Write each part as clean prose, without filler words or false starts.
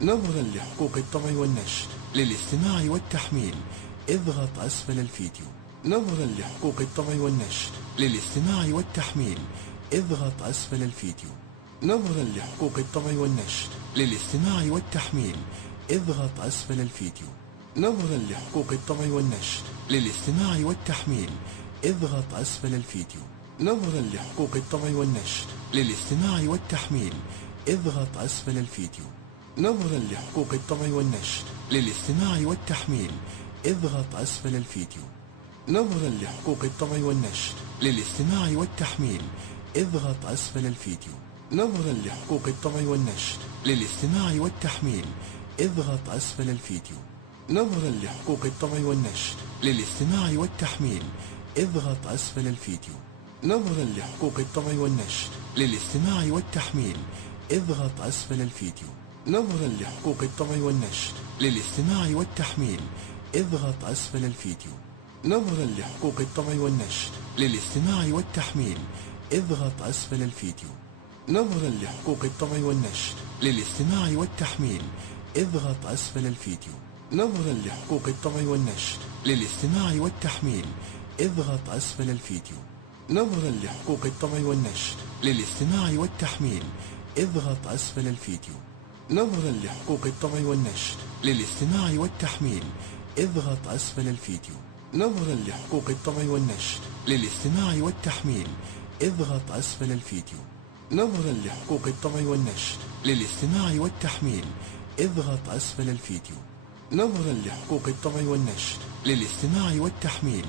نظرا لحقوق الطبع والنشر للاستماع والتحميل اضغط أسفل الفيديو. نظرا لحقوق الطبع والنشر للاستماع والتحميل اضغط أسفل الفيديو. نظرا لحقوق الطبع والنشر للاستماع والتحميل اضغط أسفل الفيديو. نظرا لحقوق الطبع والنشر للاستماع والتحميل اضغط أسفل الفيديو. نظرا لحقوق الطبع والنشر للاستماع والتحميل اضغط أسفل الفيديو. نظرا لحقوق الطبع والنشر للاستماع والتحميل اضغط أسفل الفيديو. نظرا لحقوق الطبع والنشر للاستماع والتحميل اضغط أسفل الفيديو. نظرا لحقوق الطبع والنشر للاستماع والتحميل اضغط أسفل الفيديو. نظرا لحقوق الطبع والنشر للاستماع والتحميل اضغط أسفل الفيديو. نظرا لحقوق الطبع والنشر للاستماع والتحميل اضغط أسفل الفيديو. نظرا لحقوق الطبع والنشر للاستماع والتحميل اضغط أسفل الفيديو. نظرا لحقوق الطبع والنشر للاستماع والتحميل اضغط أسفل الفيديو. نظرا لحقوق الطبع والنشر للاستماع والتحميل اضغط أسفل الفيديو. نظرا لحقوق الطبع والنشر للاستماع والتحميل اضغط أسفل الفيديو. نظرا لحقوق الطبع والنشر للاستماع والتحميل اضغط أسفل الفيديو. نظرا لحقوق الطبع والنشر للاستماع والتحميل اضغط أسفل الفيديو. نظرا لحقوق الطبع والنشر للاستماع والتحميل اضغط أسفل الفيديو. نظرا لحقوق الطبع والنشر للاستماع والتحميل اضغط أسفل الفيديو. نظرا لحقوق الطبع والنشر للاستماع والتحميل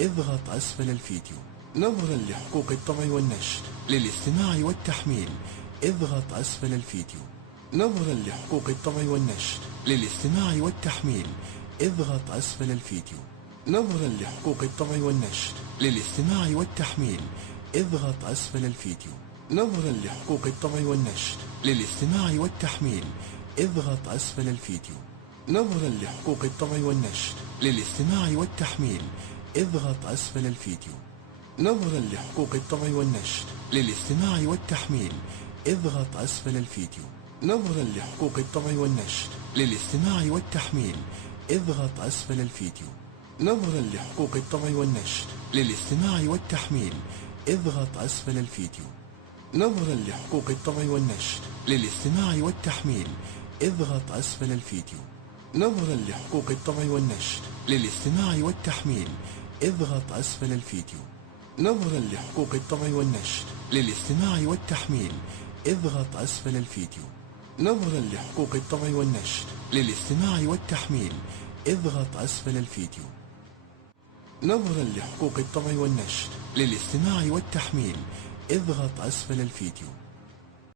اضغط أسفل الفيديو. نظرا لحقوق الطبع والنشر للاستماع والتحميل اضغط أسفل الفيديو. نظرا لحقوق الطبع والنشر للاستماع والتحميل اضغط أسفل الفيديو. نظرا لحقوق الطبع والنشر للاستماع والتحميل اضغط أسفل الفيديو. نظرا لحقوق الطبع والنشر للاستماع والتحميل اضغط أسفل الفيديو. نظرا لحقوق الطبع والنشر للاستماع والتحميل اضغط أسفل الفيديو. نظرا لحقوق الطبع والنشر للاستماع والتحميل اضغط أسفل الفيديو. نظرا لحقوق الطبع والنشر للاستماع والتحميل اضغط أسفل الفيديو. نظرا لحقوق الطبع والنشر للاستماع والتحميل اضغط أسفل الفيديو. نظرا لحقوق الطبع والنشر للاستماع والتحميل اضغط أسفل الفيديو. نظرا لحقوق الطبع والنشر للاستماع والتحميل اضغط أسفل الفيديو. نظرا لحقوق الطبع والنشر للاستماع والتحميل اضغط أسفل الفيديو. نظرا لحقوق الطبع والنشر للاستماع والتحميل اضغط أسفل الفيديو. نظرا لحقوق الطبع والنشر للاستماع والتحميل اضغط أسفل الفيديو.